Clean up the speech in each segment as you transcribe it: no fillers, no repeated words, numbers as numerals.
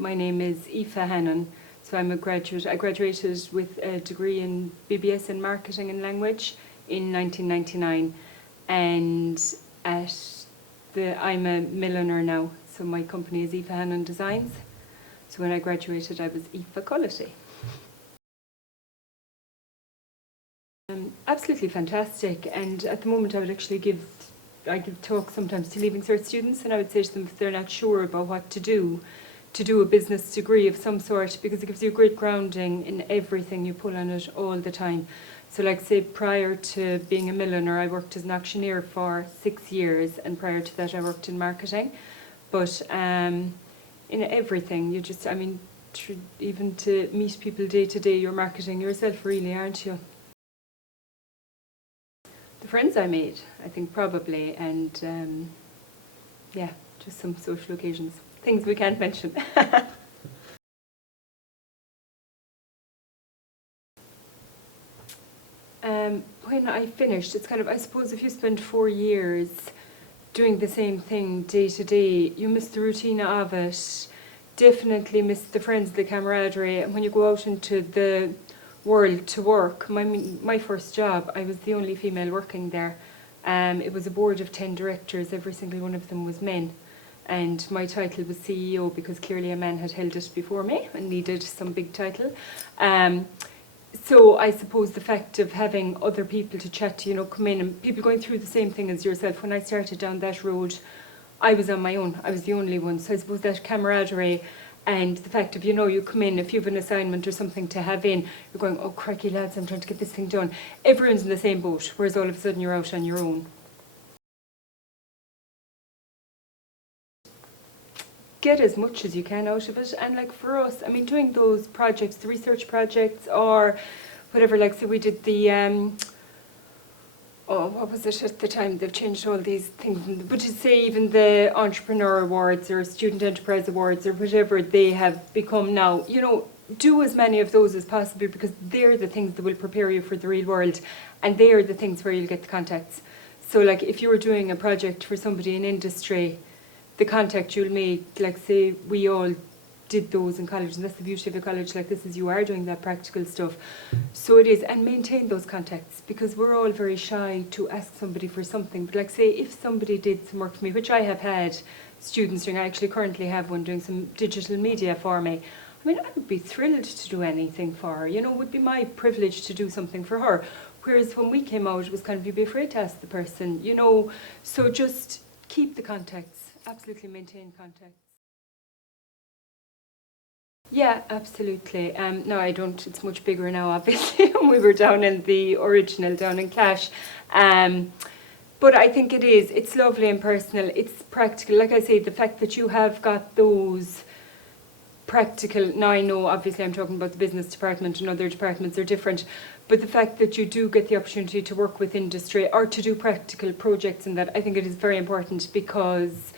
My name is Aoife Hannon. So I'm a graduate. I graduated with a degree in BBS in Marketing and Language in 1999, and I'm a milliner now. So my company is Aoife Hannon Designs. So when I graduated, I was Aoife Quality. Absolutely fantastic, and at the moment I would actually give talks sometimes to Leaving Cert students, and I would say to them, if they're not sure about what to do a business degree of some sort, because it gives you a great grounding in everything you pull on it all the time. So like say prior to being a milliner, I worked as an auctioneer for 6 years, and prior to that I worked in marketing. But in everything, you just, even to meet people day to day, you're marketing yourself really, aren't you? The friends I made, I think probably, and yeah, just some social occasions. Things we can't mention. When I finished, it's kind of, I suppose if you spend 4 years doing the same thing day to day, you miss the routine of it, definitely miss the friends, the camaraderie, and when you go out into the world to work, my first job, I was the only female working there. It was a board of 10 directors, every single one of them was men. And my title was CEO because clearly a man had held it before me and needed some big title. So I suppose the fact of having other people to chat to, come in, and people going through the same thing as yourself. When I started down that road, I was on my own. I was the only one. So I suppose that camaraderie and the fact of, you come in, if you have an assignment or something to have in, you're going, oh, crikey lads, I'm trying to get this thing done. Everyone's in the same boat, whereas all of a sudden you're out on your own. Get as much as you can out of it, and like for us, doing those projects, the research projects or whatever, like so we did the what was it at the time, they've changed all these things, but to say even the Entrepreneur Awards or Student Enterprise Awards or whatever they have become now, do as many of those as possible, because they're the things that will prepare you for the real world, and they are the things where you'll get the contacts. So like if you were doing a project for somebody in industry, the contact you'll make, like say we all did those in college, and that's the beauty of a college like this, is you are doing that practical stuff. So it is, and maintain those contacts, because we're all very shy to ask somebody for something. But like say if somebody did some work for me, which I have had students doing, I actually currently have one doing some digital media for me. I would be thrilled to do anything for her, it would be my privilege to do something for her. Whereas when we came out, it was kind of, you'd be afraid to ask the person, so just keep the contacts. Absolutely maintain contacts. Yeah, absolutely. No, I don't. It's much bigger now, obviously. We were down in the original, down in Clash. But I think it is. It's lovely and personal. It's practical. Like I say, the fact that you have got those practical, now I know obviously I'm talking about the business department and other departments are different, but the fact that you do get the opportunity to work with industry or to do practical projects, and that, I think it is very important, because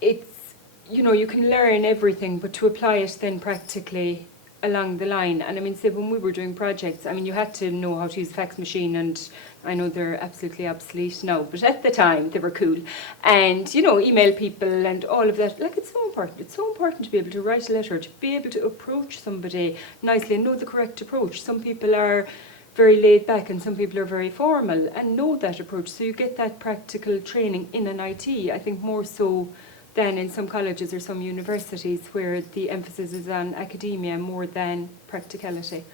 it's, you can learn everything, but to apply it then practically along the line. And say when we were doing projects, you had to know how to use a fax machine, and I know they're absolutely obsolete now, but at the time they were cool. And, email people and all of that. Like, it's so important. It's so important to be able to write a letter, to be able to approach somebody nicely and know the correct approach. Some people are very laid back and some people are very formal, and know that approach. So you get that practical training in an IT, I think more so than in some colleges or some universities where the emphasis is on academia more than practicality.